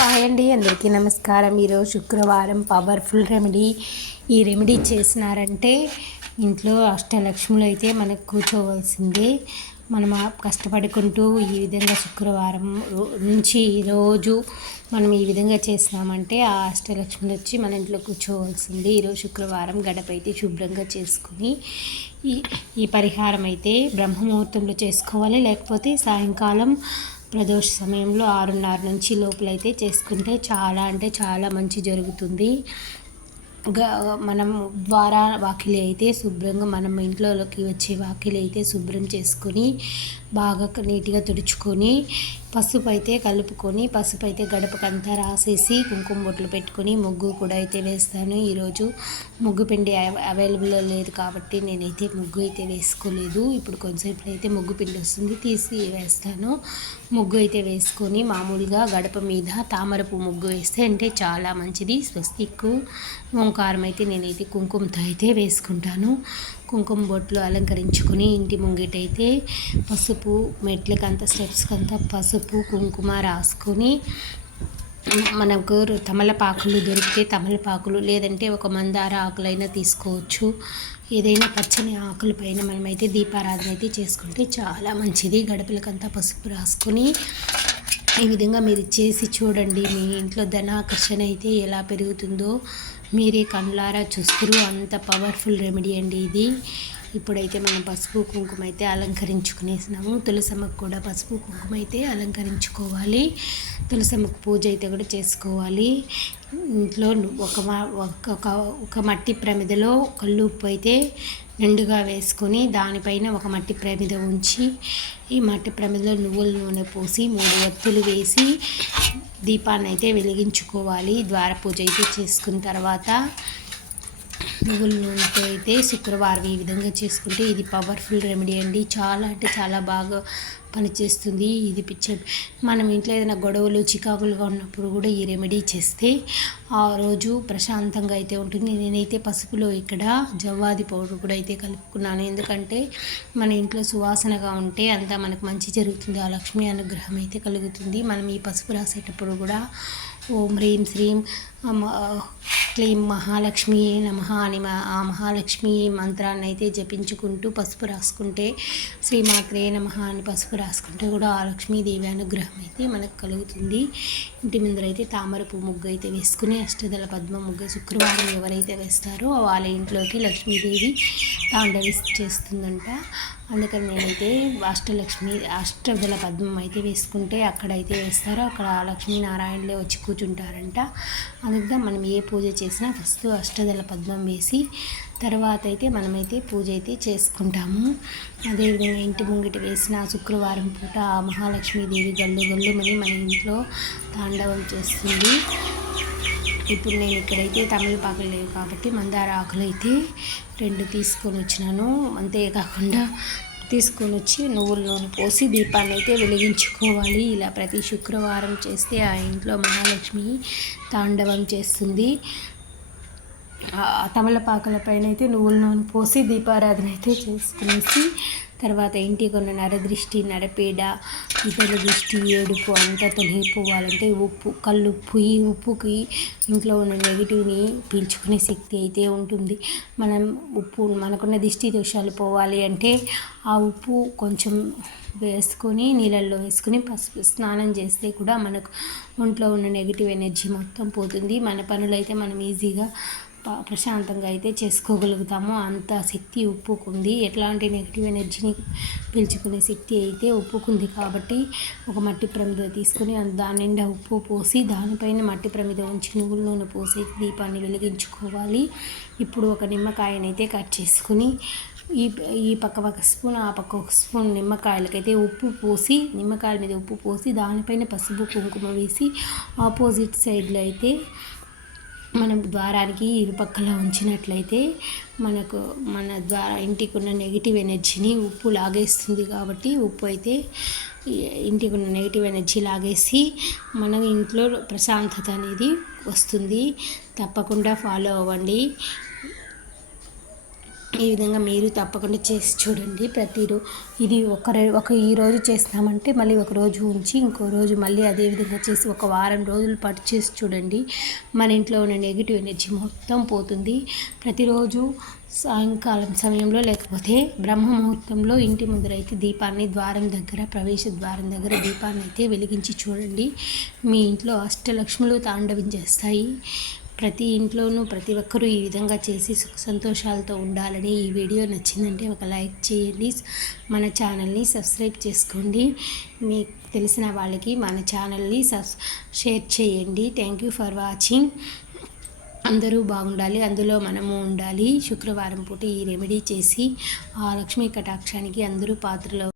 Hi అండి, అందరికీ నమస్కారం. ఈరోజు శుక్రవారం పవర్ఫుల్ రెమెడీ. ఈ రెమెడీ చేసినారంటే ఇంట్లో అష్టలక్ష్ములు అయితే మనకు కూర్చోవలసిందే. మనం కష్టపడుకుంటూ ఈ విధంగా శుక్రవారం నుంచి ఈరోజు మనం ఈ విధంగా చేసినామంటే ఆ అష్టలక్ష్ములు వచ్చి మన ఇంట్లో కూర్చోవలసిందే. ఈరోజు శుక్రవారం గడప అయితే శుభ్రంగా చేసుకుని ఈ పరిహారం అయితే బ్రహ్మముహూర్తంలో చేసుకోవాలి, లేకపోతే సాయంకాలం ప్రదోష సమయంలో 6:30 నుంచి లోపలైతే చేసుకుంటే చాలా అంటే చాలా మంచి జరుగుతుంది. మనం ద్వారా వాకిలి అయితే శుభ్రంగా మనం ఇంట్లోకి వచ్చే వాకిలి అయితే శుభ్రం చేసుకొని బాగా నీట్గా తుడుచుకొని పసుపు అయితే కలుపుకొని పసుపు అయితే గడపకంతా రాసేసి కుంకుమ బొట్లు పెట్టుకొని ముగ్గు కూడా అయితే వేస్తాను. ఈరోజు ముగ్గు పిండి అవైలబుల్ లేదు కాబట్టి నేనైతే ముగ్గు అయితే వేసుకోలేదు. ఇప్పుడు కొంచెంసేపు అయితే ముగ్గు పిండి వస్తుంది, తీసి వేస్తాను. ముగ్గు అయితే వేసుకొని మామూలుగా గడప మీద తామరపు ముగ్గు వేస్తే అంటే చాలా మంచిది. స్వస్తిక్కు ఓంకారం అయితే నేనైతే కుంకుమతో అయితే వేసుకుంటాను. కుంకుమ బొట్లు అలంకరించుకొని ఇంటి ముంగిటైతే పసుపు మెట్లకంతా స్టెప్స్కంతా పసుపు కుంకుమ రాసుకొని మనకు తమలపాకులు దొరికితే తమలపాకులు, లేదంటే ఒక మందార ఆకులైనా తీసుకోవచ్చు. ఏదైనా పచ్చని ఆకుల పైన మనమైతే దీపారాధన అయితే చేసుకుంటే చాలా మంచిది. గడపలకంతా పసుపు రాసుకొని ఈ విధంగా మీరు చేసి చూడండి. మీ ఇంట్లో ధనాకర్షణ అయితే ఎలా పెరుగుతుందో మీరే కళ్ళారా చూస్తారు. అంత పవర్ఫుల్ రెమెడీ అండి ఇది. ఇప్పుడైతే మనం పసుపు కుంకుమ అయితే అలంకరించుకునేసినాము. తులసమ్మకు కూడా పసుపు కుంకుమ అయితే అలంకరించుకోవాలి. తులసమ్మకు పూజ అయితే కూడా చేసుకోవాలి. ఇంట్లో ఒక మట్టి ప్రమిదలో కల్లుప్పు అయితే నిండుగా వేసుకొని దానిపైన ఒక మట్టి ప్రమిద ఉంచి ఈ మట్టి ప్రమిదలో నువ్వుల నూనె పోసి 3 ఒత్తులు వేసి దీపాన్ని అయితే వెలిగించుకోవాలి. ద్వార పూజ అయితే చేసుకున్న తర్వాత నువ్వుల నూనెతో అయితే శుక్రవారం ఈ విధంగా చేసుకుంటే ఇది పవర్ఫుల్ రెమెడీ అండి. చాలా అంటే చాలా బాగా పనిచేస్తుంది. ఇది మనం ఇంట్లో ఏదైనా గొడవలు చికాకులుగా ఉన్నప్పుడు కూడా ఈ రెమెడీ చేస్తే ఆ రోజు ప్రశాంతంగా అయితే ఉంటుంది. నేనైతే పసుపులో ఇక్కడ జవ్వాది పౌడర్ కూడా అయితే కలుపుకున్నాను. ఎందుకంటే మన ఇంట్లో సువాసనగా ఉంటే అంతా మనకు మంచి జరుగుతుంది, ఆ లక్ష్మీ అనుగ్రహం అయితే కలుగుతుంది. మనం ఈ పసుపు రాసేటప్పుడు కూడా ఓం హ్రీం శ్రీం క్లీం మహాలక్ష్మి నమః అని ఆ మహాలక్ష్మి మంత్రాన్ని అయితే జపించుకుంటూ పసుపు రాసుకుంటే శ్రీమాత్రే నమః అని పసుపు రాసుకుంటే కూడా ఆ లక్ష్మీదేవి అనుగ్రహం అయితే మనకు కలుగుతుంది. ఇంటి ముందర అయితే తామరపు ముగ్గు అయితే వేసుకుని అష్టదళ పద్మ ముగ్గు శుక్రవారం ఎవరైతే వేస్తారో వాళ్ళ ఇంట్లోకి లక్ష్మీదేవి చేస్తుందంట. అందుకని నేనైతే అష్టదళ పద్మం అయితే వేసుకుంటే అక్కడైతే వేస్తారో అక్కడ లక్ష్మీనారాయణలే వచ్చి కూర్చుంటారంట. అందుకే మనం ఏ పూజ చేసినా ఫస్ట్ అష్టదళ పద్మం వేసి తర్వాత అయితే మనమైతే పూజ అయితే చేసుకుంటాము. అదేవిధంగా ఇంటి ముంగిట వేసిన శుక్రవారం పూట ఆ మహాలక్ష్మీదేవి గల్లుమని మన ఇంట్లో తాండవం చేస్తుంది. ఇప్పుడు నేను ఇక్కడైతే తమలపాకులు లేవు కాబట్టి మందార ఆకులు అయితే 2 తీసుకొని వచ్చినాను. అంతేకాకుండా తీసుకొని వచ్చి నువ్వుల నూనె పోసి దీపాన్ని అయితే వెలిగించుకోవాలి. ఇలా ప్రతి శుక్రవారం చేస్తే ఆ ఇంట్లో మహాలక్ష్మి తాండవం చేస్తుంది. తమలపాకుల పైన అయితే నువ్వుల నూనె పోసి దీపారాధన అయితే చేసుకునేసి తర్వాత ఇంటికి ఉన్న నరదృష్టి నరపీడ ఇతర దృష్టి ఏడుపు అంతా తొలగిపోవాలంటే కల్లుప్పు ఈ ఉప్పుకి ఇంట్లో ఉన్న నెగిటివ్ని పీల్చుకునే శక్తి అయితే ఉంటుంది. మనకున్న దిష్టి దోషాలు పోవాలి అంటే ఆ ఉప్పు కొంచెం వేసుకొని నీళ్ళల్లో వేసుకొని పసుపు స్నానం చేస్తే కూడా మనకు ఒంట్లో ఉన్న నెగిటివ్ ఎనర్జీ మొత్తం పోతుంది. మన పనులైతే మనం ఈజీగా ప్రశాంతంగా అయితే చేసుకోగలుగుతాము. అంత శక్తి ఉప్పుకుంది. ఎట్లాంటి నెగిటివ్ ఎనర్జీని పీల్చుకునే శక్తి అయితే ఉప్పుకుంది. కాబట్టి ఒక మట్టి ప్రమిద తీసుకొని దాని నిండా ఉప్పు పోసి దానిపైన మట్టి ప్రమిద ఉంచి నువ్వుల నూనె పోసి దీపాన్ని వెలిగించుకోవాలి. ఇప్పుడు ఒక నిమ్మకాయనైతే కట్ చేసుకుని ఈ పక్క ఒక స్పూన్ ఆ పక్క ఒక స్పూన్ నిమ్మకాయలకైతే ఉప్పు పోసి నిమ్మకాయల మీద ఉప్పు పోసి దానిపైన పసుపు కుంకుమ వేసి ఆపోజిట్ సైడ్లో అయితే మనం ద్వారానికి ఇరుపక్కల ఉంచినట్లయితే మనకు మన ఇంటికి ఉన్న నెగిటివ్ ఎనర్జీని ఉప్పు లాగేస్తుంది. కాబట్టి ఉప్పు అయితే ఇంటికి ఉన్న నెగిటివ్ ఎనర్జీ లాగేసి మన ఇంట్లో ప్రశాంతత అనేది వస్తుంది. తప్పకుండా ఫాలో అవ్వండి. ఈ విధంగా మీరు తప్పకుండా చేసి చూడండి. ప్రతిరోజు ఇది ఈరోజు చేస్తామంటే మళ్ళీ ఒక రోజు ఉంచి ఇంకో రోజు మళ్ళీ అదే విధంగా చేసి ఒక వారం రోజుల పాటు చేసి చూడండి. మన ఇంట్లో ఉన్న నెగిటివ్ ఎనర్జీ మొత్తం పోతుంది. ప్రతిరోజు సాయంకాలం సమయంలో లేకపోతే బ్రహ్మ ముహూర్తంలో ఇంటి ముందర అయితే దీపాన్ని ప్రవేశ ద్వారం దగ్గర దీపాన్ని అయితే వెలిగించి చూడండి. మీ ఇంట్లో అష్టలక్ష్ములు తాండవించేస్తాయి. ప్రతి ఇంట్లోనూ ప్రతి ఒక్కరూ ఈ విధంగా చేసి సుఖ సంతోషాలతో ఉండాలని ఈ వీడియో నచ్చిందంటే ఒక లైక్ చేయండి. మన ఛానల్ని సబ్స్క్రైబ్ చేసుకోండి. మీకు తెలిసిన వాళ్ళకి మన ఛానల్ని షేర్ చేయండి. Thank you for watching. అందరూ బాగుండాలి, అందులో మనము ఉండాలి. శుక్రవారం పూట ఈ రెమెడీ చేసి ఆ లక్ష్మీ కటాక్షానికి అందరూ పాత్రలో